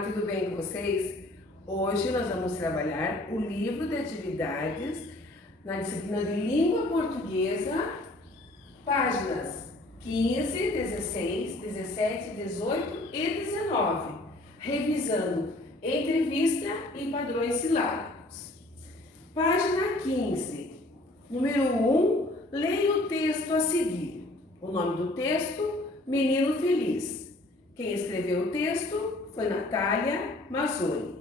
Olá, tudo bem com vocês? Hoje nós vamos trabalhar o livro de atividades na disciplina de Língua Portuguesa, páginas 15, 16, 17, 18 e 19, revisando entrevista e padrões silábicos. Página 15, número 1, leia o texto a seguir. O nome do texto, Menino Feliz. Quem escreveu o texto foi Natália Mazzoni.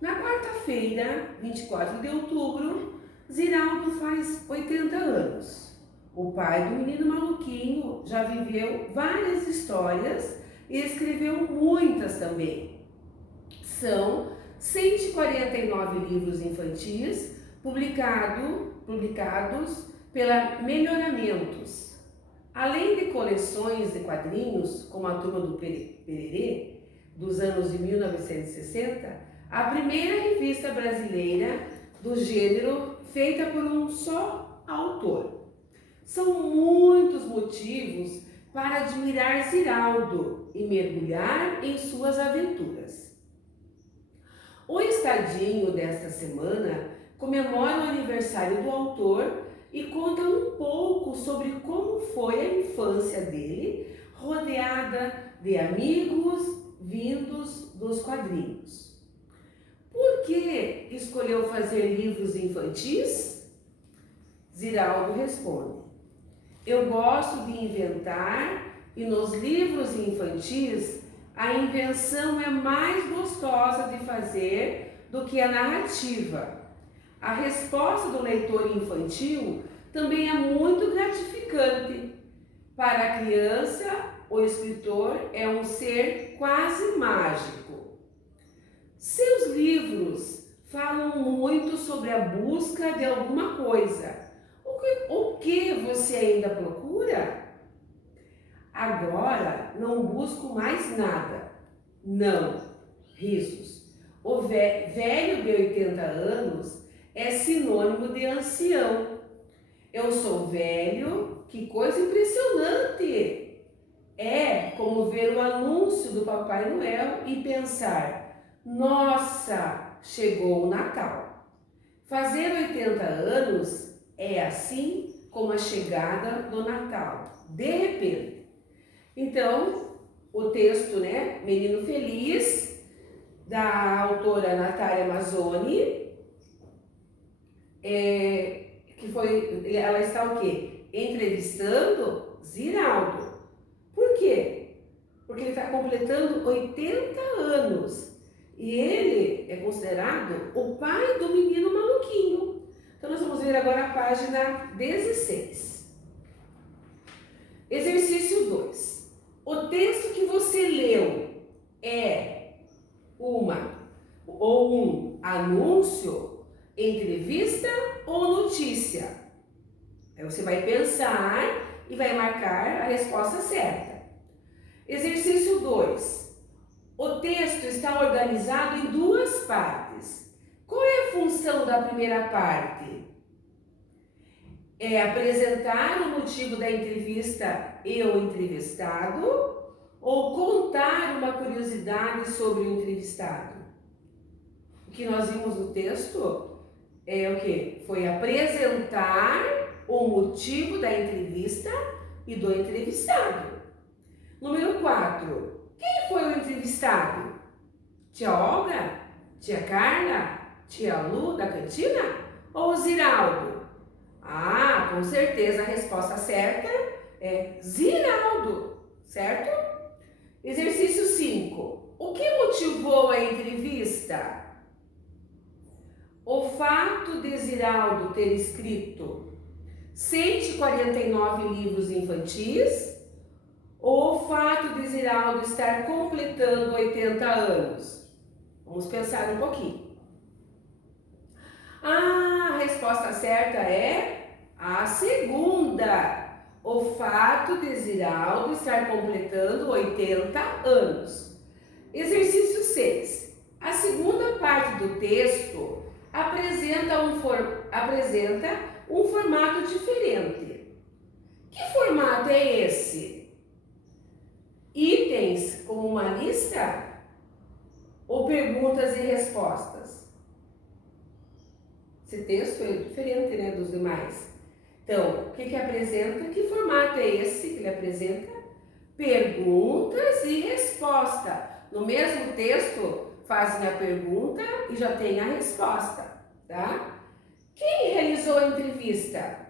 Na quarta-feira, 24 de outubro, Ziraldo faz 80 anos. O pai do menino maluquinho já viveu várias histórias e escreveu muitas também. São 149 livros infantis publicados pela Melhoramentos. Além de coleções de quadrinhos, como a Turma do Pererê, dos anos de 1960, a primeira revista brasileira do gênero feita por um só autor. São muitos motivos para admirar Ziraldo e mergulhar em suas aventuras. O Estadinho desta semana comemora o aniversário do autor e conta um pouco sobre como foi a infância dele, rodeada de amigos vindos dos quadrinhos. Por que escolheu fazer livros infantis? Ziraldo responde: eu gosto de inventar e nos livros infantis a invenção é mais gostosa de fazer do que a narrativa. A resposta do leitor infantil também é muito gratificante. Para a criança, o escritor é um ser quase mágico. Seus livros falam muito sobre a busca de alguma coisa. O que você ainda procura? Agora não busco mais nada. Não. Risos. O velho de 80 anos é sinônimo de ancião. Eu sou velho, que coisa impressionante! É como ver o anúncio do Papai Noel e pensar: nossa, chegou o Natal. Fazer 80 anos é assim como a chegada do Natal, de repente. Então, o texto, Menino Feliz, da autora Natália Mazzoni, ela está o quê? Entrevistando Ziraldo. Por quê? Porque ele está completando 80 anos e ele é considerado o pai do menino maluquinho. Então nós vamos ver agora a página 16. Exercício 2. O texto que você leu é um anúncio, entrevista ou notícia? Aí você vai pensar e vai marcar a resposta certa. Exercício 2. O texto está organizado em duas partes. Qual é a função da primeira parte? É apresentar o motivo da entrevista e o entrevistado ou contar uma curiosidade sobre o entrevistado? O que nós vimos no texto é o quê? Foi apresentar o motivo da entrevista e do entrevistado. Número 4. Quem foi o entrevistado? Tia Olga? Tia Carla? Tia Lu da cantina? Ou o Ziraldo? Ah, com certeza a resposta certa é Ziraldo, certo? Exercício 5. O que motivou a entrevista? O fato de Ziraldo ter escrito 149 livros infantis ou o fato de Ziraldo estar completando 80 anos? Vamos pensar um pouquinho. A resposta certa é a segunda. O fato de Ziraldo estar completando 80 anos. Exercício 6. A segunda parte do texto apresenta um formato diferente. Que formato é esse? Itens como uma lista? ou perguntas e respostas? Esse texto é diferente, né, dos demais. Então, o que que apresenta? Que formato é esse que ele apresenta? Perguntas e resposta. No mesmo texto, fazem a pergunta e já tem a resposta, tá? Quem realizou a entrevista?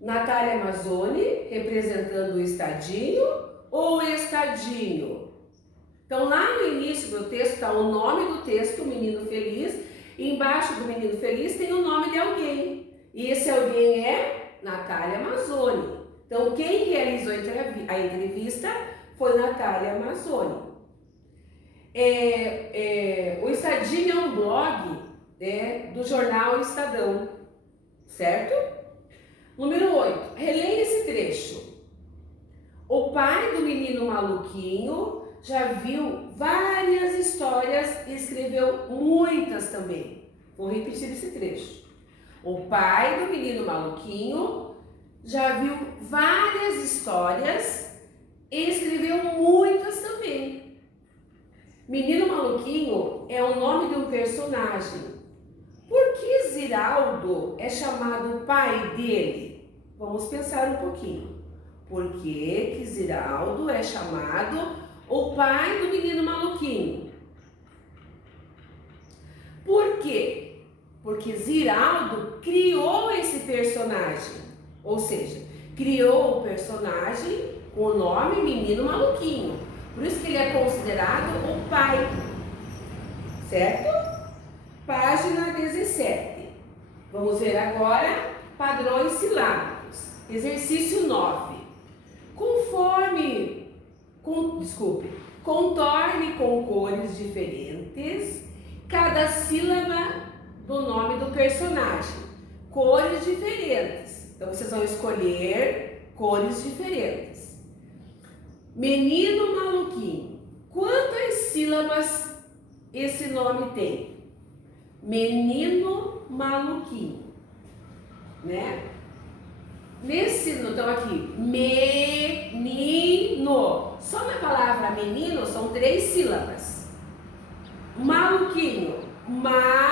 Natália Mazzoni, representando o Estadinho ou o Estadinho? Então, lá no início do texto está o nome do texto, o Menino Feliz, e embaixo do Menino Feliz tem o nome de alguém. E esse alguém é Natália Mazzoni. Então, quem realizou a entrevista foi Natália Mazzoni. O Estadinho é um blog, né, do jornal Estadão, certo? Número 8. Releia esse trecho. O pai do menino maluquinho já viu várias histórias e escreveu muitas também. Vou repetir esse trecho. O pai do menino maluquinho já viu várias histórias e escreveu muitas também. Menino Maluquinho é o nome de um personagem. Por que Ziraldo é chamado pai dele? Vamos pensar um pouquinho. Por que Ziraldo é chamado o pai do menino maluquinho? Por quê? Porque Ziraldo criou esse personagem. Ou seja, criou o personagem com o nome Menino Maluquinho. Por isso que ele é considerado o pai. Certo? Página 17. Vamos ver agora padrões silábicos. Exercício 9. Contorne com cores diferentes cada sílaba do nome do personagem. Cores diferentes. Então vocês vão escolher cores diferentes. Menino Maluquinho. Quantas sílabas esse nome tem? Menino Maluquinho, né? Então aqui, menino. Só na palavra menino são 3 sílabas. Maluquinho, maluquinho.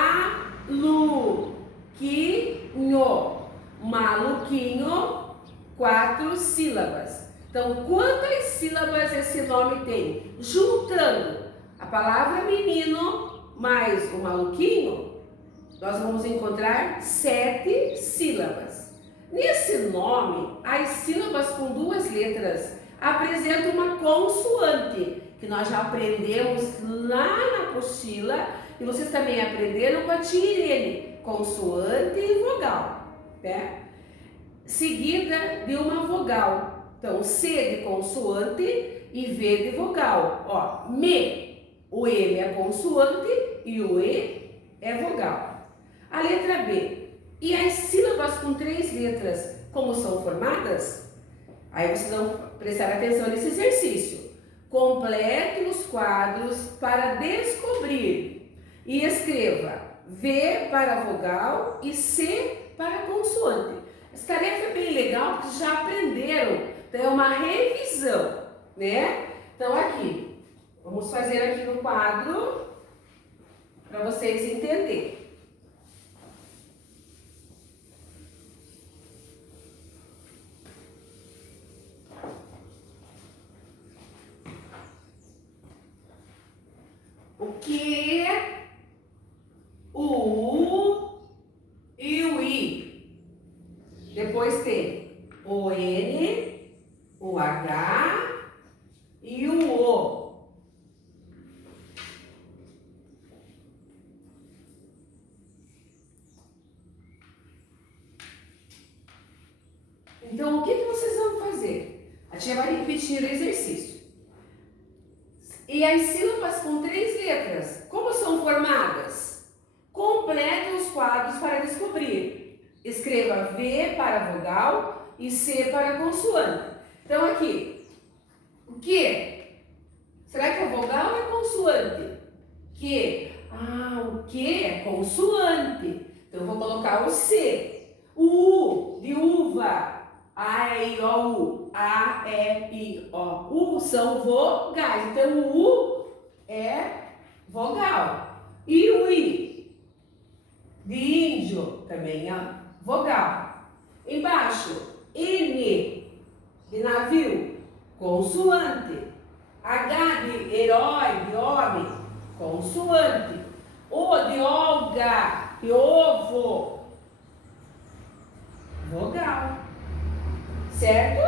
Maluquinho, 4 sílabas. Então, quantas sílabas esse nome tem? Juntando a palavra menino mais o maluquinho, nós vamos encontrar 7 sílabas. Nesse nome, as sílabas com 2 letras apresentam uma consoante, que nós já aprendemos lá na apostila e vocês também aprenderam com a tia Irene, consoante e vogal, né? Seguida de uma vogal. Então, C de consoante e V de vogal. Ó, me, o M é consoante e o E é vogal. A letra B. E as sílabas com 3 letras, como são formadas? Aí vocês vão prestar atenção nesse exercício. Complete os quadros para descobrir e escreva V para vogal e C para consoante. Essa tarefa é bem legal porque já aprenderam, então é uma revisão, né? Então aqui, vamos fazer aqui no quadro para vocês entenderem. O que, o U e o I. Depois tem o N, o H e o O. Então, o que vocês vão fazer? A tia vai repetir o exercício. E as sílabas com 3 letras, como são formadas? Complete os quadros para descobrir. Escreva V para vogal e C para consoante. Então aqui, o que? Será que é vogal ou é consoante? Que? O que é consoante. Então eu vou colocar o C. O U de uva. A, E, I, O, U. A, E, I, O, U são vogais. Então, o U é vogal. E o I de índio também é vogal. Embaixo, N de navio, consoante. H de herói, de homem, consoante. O de Olga, de ovo, vogal. Certo?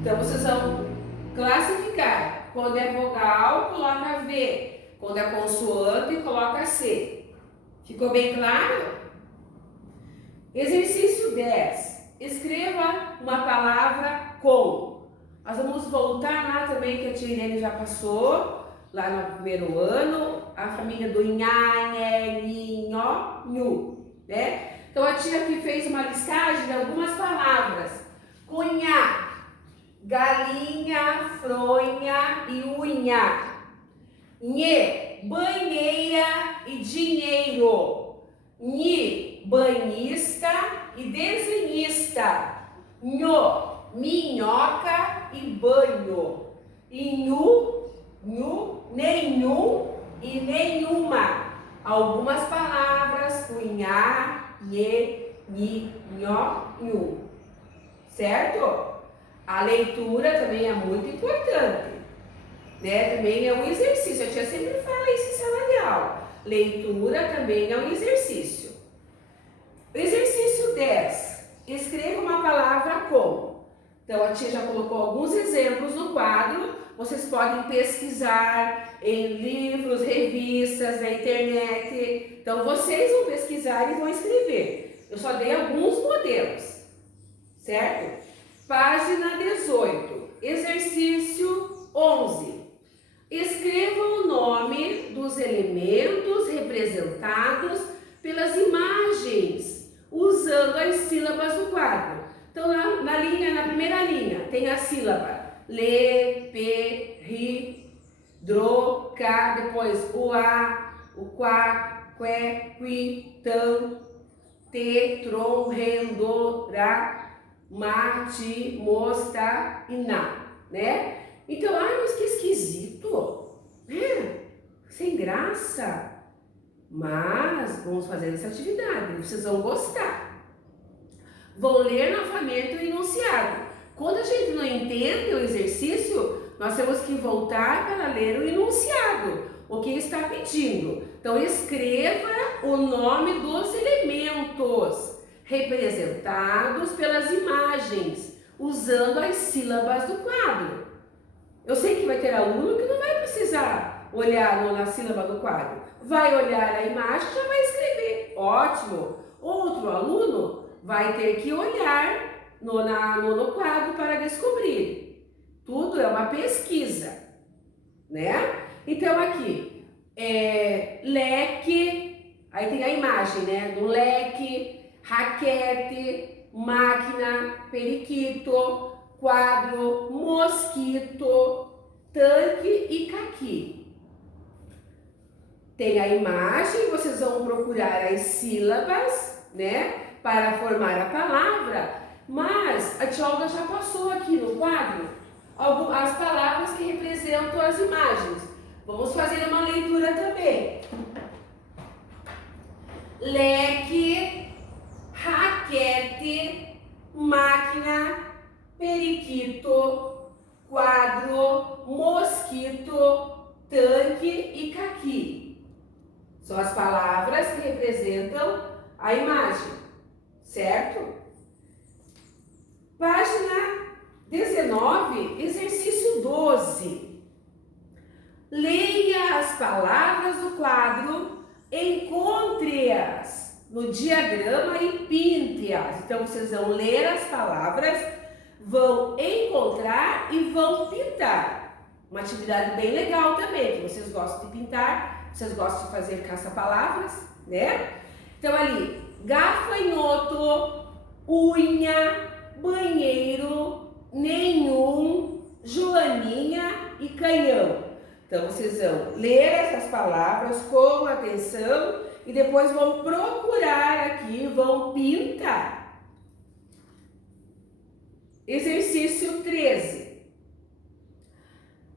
Então vocês vão classificar. Quando é vogal, coloca V. Quando é consoante, coloca C. Ficou bem claro? Exercício 10. Escreva uma palavra com. Nós vamos voltar lá também, que a tia Irene já passou, lá no primeiro ano, a família do Inhá, Nhé, Nho, Nhu, né? Então a tia aqui fez uma listagem de algumas palavras. Cunhá, galinha, fronha e unha. Nhê, banheira e dinheiro. Nhi, banhista e desenhista. Nho, minhoca e banho. E nhu, nenhum e nenhuma. Algumas palavras, cunhá, nhê, nhi, nhó, nhu. Certo? A leitura também é muito importante, né? Também é um exercício. A tia sempre fala isso em sala de aula. Leitura também é um exercício. Exercício 10. Escreva uma palavra com. Então, a tia já colocou alguns exemplos no quadro. Vocês podem pesquisar em livros, revistas, na internet. Então, vocês vão pesquisar e vão escrever. Eu só dei alguns modelos, certo? Página 18. Exercício 11. Escreva o nome dos elementos representados pelas imagens, usando as sílabas do quadro. Então, na primeira linha, tem a sílaba lê, pê, ri, dro, cá, depois o a, o quá, qué, qui, tão, te, tron, ren, do, ra, ma, ti, mos, tá e na, né? Então, mas que esquisito, né? Sem graça. Mas vamos fazer essa atividade, vocês vão gostar. Vão ler novamente o enunciado. Quando a gente não entende o exercício, nós temos que voltar para ler o enunciado, o que está pedindo. Então, escreva o nome dos elementos representados pelas imagens, usando as sílabas do quadro. Eu sei que vai ter aluno que não vai precisar olhar na sílaba do quadro. Vai olhar a imagem e já vai escrever. Ótimo! Outro aluno vai ter que olhar no quadro para descobrir. Tudo é uma pesquisa, né? Então aqui, leque, aí tem a imagem, né? Do leque, raquete, máquina, periquito, quadro, mosquito, tanque e caqui. Tem a imagem, vocês vão procurar as sílabas, né? Para formar a palavra, mas a tia Olga já passou aqui no quadro as palavras que representam as imagens. Vamos fazer uma leitura também. Leque, raquete, máquina, periquito, quadro, mosquito, tanque e caqui. São as palavras que representam a imagem, certo? Página 19, exercício 12. Leia as palavras do quadro, encontre-as no diagrama e pinte-as. Então, vocês vão ler as palavras, vão encontrar e vão pintar. Uma atividade bem legal também, que vocês gostam de pintar, vocês gostam de fazer caça-palavras, né? Então, ali, gafanhoto, unha, banheiro, nenhum, joaninha e canhão. Então, vocês vão ler essas palavras com atenção e depois vão procurar aqui, vão pintar. Exercício 13.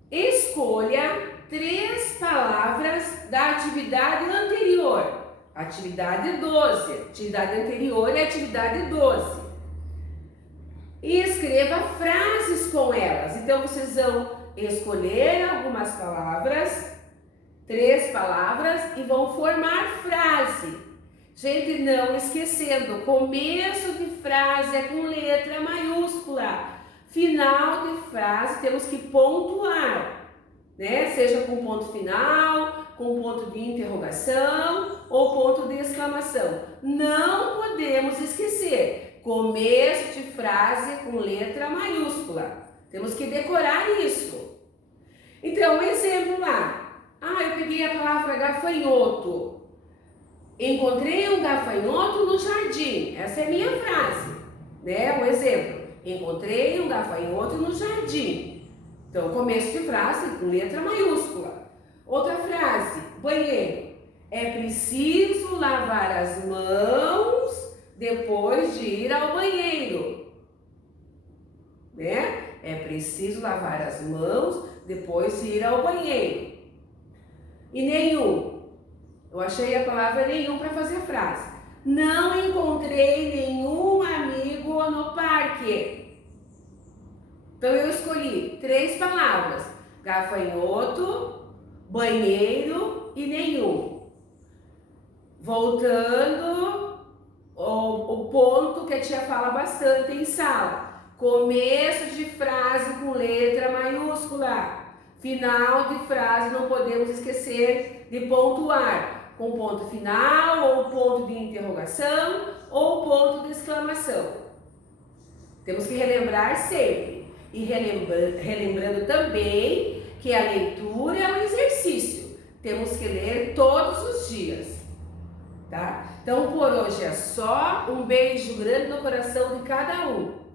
Escolha 3 palavras da atividade anterior. Atividade 12. Atividade anterior é atividade 12. E escreva frases com elas. Então, vocês vão escolher algumas palavras, 3 palavras, e vão formar frase. Gente, não esquecendo, começo de frase é com letra maiúscula. Final de frase temos que pontuar, né? Seja com ponto final, com ponto de interrogação ou ponto de exclamação. Não podemos esquecer, começo de frase com letra maiúscula. Temos que decorar isso. Então, um exemplo lá. Eu peguei a palavra gafanhoto. Encontrei um gafanhoto no jardim. Essa é a minha frase, né? Um exemplo. Encontrei um gafanhoto no jardim. Então, começo de frase com letra maiúscula. Outra frase, banheiro. É preciso lavar as mãos depois de ir ao banheiro. Né? É preciso lavar as mãos depois de ir ao banheiro. E nenhum. Eu achei a palavra nenhum para fazer a frase. Não encontrei nenhum amigo no parque. Então eu escolhi 3 palavras: gafanhoto, banheiro e nenhum. Voltando o ponto que a tia fala bastante em sala. Começo de frase com letra maiúscula. Final de frase não podemos esquecer de pontuar. Com ponto final, ou ponto de interrogação, ou ponto de exclamação. Temos que relembrar sempre. E relembrando também que a leitura é um exercício. Temos que ler todos os dias. Tá? Então, por hoje é só. Um beijo grande no coração de cada um.